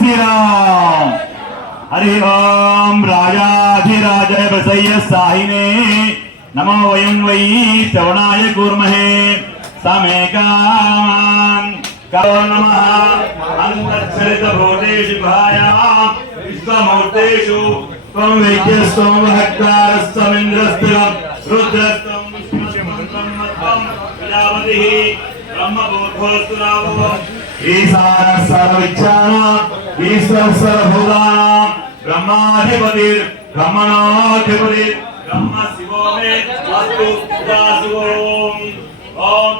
श्रीराम हरि ओम राजाधिराज बसय्य साहिने नमो वयं वै श्रवणाय कुर्महे समेकान् करो नमः अन्तर्चरित भूतेषु भायां विश्वमूर्तेषु त्वं वैद्यस्त्वं महत्कारस्तमिन्द्रस्त्वं रुद्रस्त्वं विष्णुस्त्वं प्रजापतिः ब्रह्मभूतोऽस्तुरावो ईशान सर्वविज्ञान ईश्वर सर्वभूतानां ब्रह्माधिपतिर् ब्रह्मणाधिपतिर् ब्रह्म शिवो मे अस्तु सदाशिवो ओम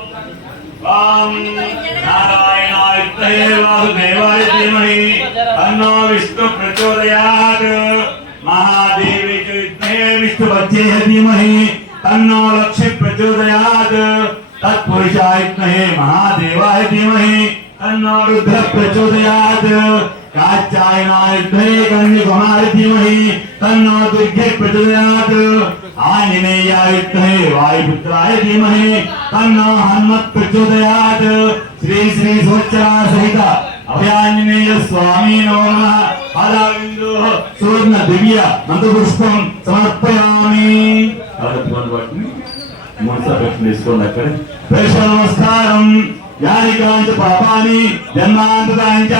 वां नारायणाय वासुदेवाय धीमहि तन्नो विष्णु प्रचोदयात् महादेवी च विद्महे विष्णुपत्न्यै धीमहि तन्नो लक्ष्मी प्रचोदयात् तत्पुरुषाय विद्महे महादेवाय धीमहि तन्नो रुद्र प्रचोदयात् कात्यायनाय विद्महे कन्याकुमारी धीमहि तन्नो दुर्गे प्रचोदयात् आंजनेयाय विद्महे वायुपुत्राय धीमहि तन्नो हनुमत् प्रचोदयात् श्री श्री सोच्चरा सहित अभयाञ्जनेय स्वामी नमः पादाबिन्दु सुवर्ण दिव्य मंत्रपुष्पं समर्पयामि नमस्कारं यानि कांच पापानि जन्मान्तराणि च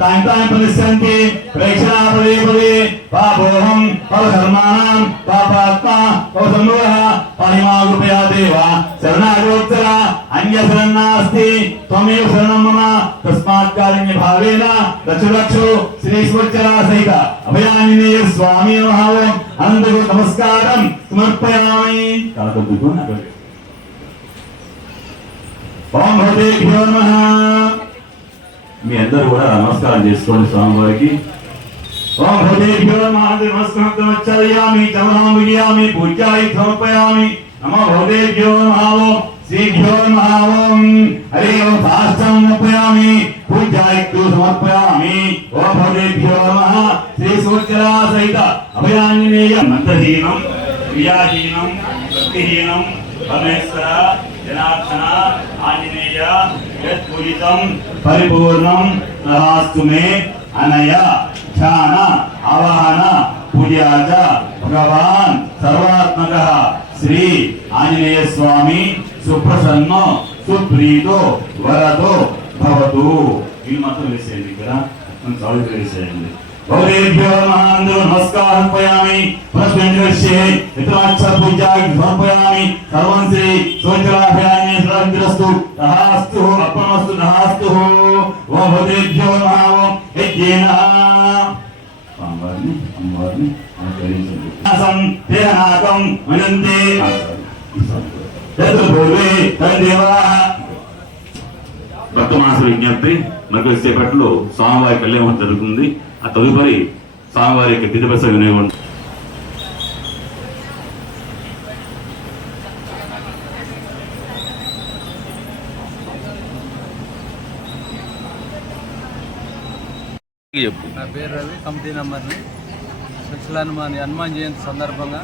तानि तानि परिस्यन्ति प्रेक्षणा पदे पदे पापोऽहं पापधर्माणां पापात्मा पापसम्भवः पाहि मां कृपया देव शरणागतोत्तरा अन्यशरणं नास्ति त्वमेव शरणं मम तस्मात् कारुण्यभावेन रक्षो श्रीश्वरचरा सहित अभयाञ्जनेय स्वामी नमः अनन्तको नमस्कारं समर्पयामि ओम भगवतेभ्यो नमः మీ అందరూ కూడా నమస్కారం చేసుకోండి స్వామివారికి ఓం భగవतेभ्यो नमः నమస్కారమచ్చయామి చమనాం వియామి పూజ్యాయ సమర్పయామి నమో భగవतेभ्यो नमः ఓం శ్రీభ్యో నమः ఓం హరి ఓం శాస్త్రం సమర్పయామి పూజ్యాయ సమర్పయామి ఓం భగవतेभ्यो नमः శ్రీ సూచరా సహిత అభయాञ्जनेय మంత్రహీనం క్రియాహీనం భక్తిహీనం పరమేశ్వర जनार्दन आंजनेय यत्पूजितं परिपूर्णं नहास्तु मे अनया ध्यान आवाहन पूजा च भगवान् सर्वात्मकः श्री आंजनेय स्वामी सुप्रसन्नो सुप्रीतो वरदो भवतु इल् मात्रं वेसेयंడి ఇక్కడ మనం చాలు వేసేయండి भगवतेभ्यो नमस्कार समर्पयामि पुनस्मिन्वर्षे पितॄणाच्च पूजां समर्पयामि सर्वं श्री सोचराभ्यानि सर्वं तहास्तु अर्पणमस्तु नहास्तु ओम भगवतेभ्यो नमः यज्ञेन अम्बानि आसं तेनाकं मनन्ते यत्र पूर्वे तद्देवाः భక్తమాస విజ్ఞప్తి మరి సేపట్లో స్వామివారి కళ్యాణం జరుగుతుంది ఆ తదుపరి స్వామివారి యొక్క తిరుపతి వినియోగం నా పేరు రవి కమిటీ నంబర్ని స్పెషల్ హనుమాన్ జయంతి సందర్భంగా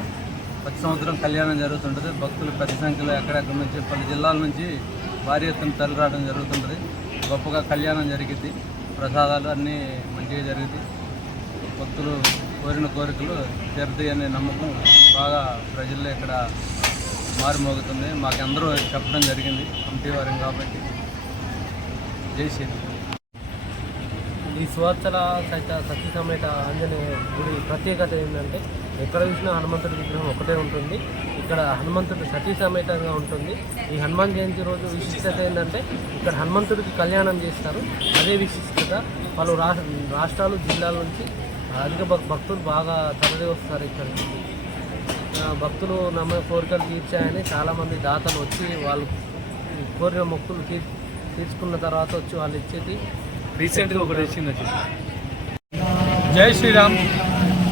ప్రతి సంవత్సరం కళ్యాణం జరుగుతుంటుంది. భక్తులు పెద్ద సంఖ్యలో ఎక్కడెక్కడి నుంచి పలు జిల్లాల నుంచి భారీ ఎత్తున తరలి రావడం జరుగుతుంటుంది. గొప్పగా కళ్యాణం జరిగింది. ప్రసాదాలు అన్నీ మంచిగా జరిగింది. భక్తులు కోరిన కోరికలు తీరుతాయి అనే నమ్మకం బాగా ప్రజల్లో ఇక్కడ మారుమోగుతుంది. మాకందరూ చెప్పడం జరిగింది కమిటీ వారం కాబట్టి. జై శ్రీరామ్. ఈ సువర్చల సతీ సమేత ఆంజనేయ గుడి ప్రత్యేకత ఏంటంటే ఎక్కడ చూసినా హనుమంతుడి విగ్రహం ఒకటే ఉంటుంది. ఇక్కడ హనుమంతుడు సతీ సమేతంగా ఉంటుంది. ఈ హనుమాన్ జయంతి రోజు విశిష్టత ఏంటంటే ఇక్కడ హనుమంతుడికి కళ్యాణం చేస్తారు. అదే విశిష్టత. పలు రాష్ట్రాలు జిల్లాల నుంచి అధిక భక్తులు బాగా తరలి వస్తారు. ఇక్కడ భక్తులు కోరికలు తీర్చాయని చాలామంది దాతలు వచ్చి వాళ్ళు కోరిన మొక్కులు తీర్చుకున్న తర్వాత వచ్చి వాళ్ళు ఇచ్చేది రీసెంట్గా ఒకటి వచ్చింది. జై శ్రీరామ్.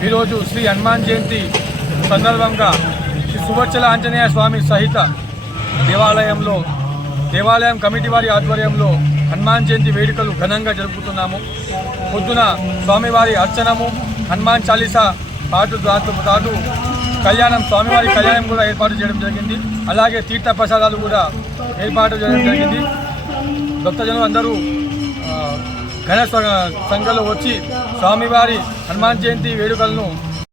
ఈరోజు శ్రీ హనుమాన్ జయంతి సందర్భంగా శ్రీ సువర్చల ఆంజనేయ స్వామి సహిత దేవాలయం కమిటీ వారి ఆధ్వర్యంలో హనుమాన్ జయంతి వేడుకలు ఘనంగా జరుపుతున్నాము. పొద్దున స్వామివారి అర్చనము, హనుమాన్ చాలీసా పాటు కళ్యాణం, స్వామివారి కళ్యాణం కూడా ఏర్పాటు చేయడం జరిగింది. అలాగే తీర్థ ప్రసాదాలు కూడా ఏర్పాటు చేయడం జరిగింది. భక్తజనులు అందరూ ఘన సంఖ్యలో వచ్చి స్వామివారి హనుమాన్ జయంతి వేడుకలను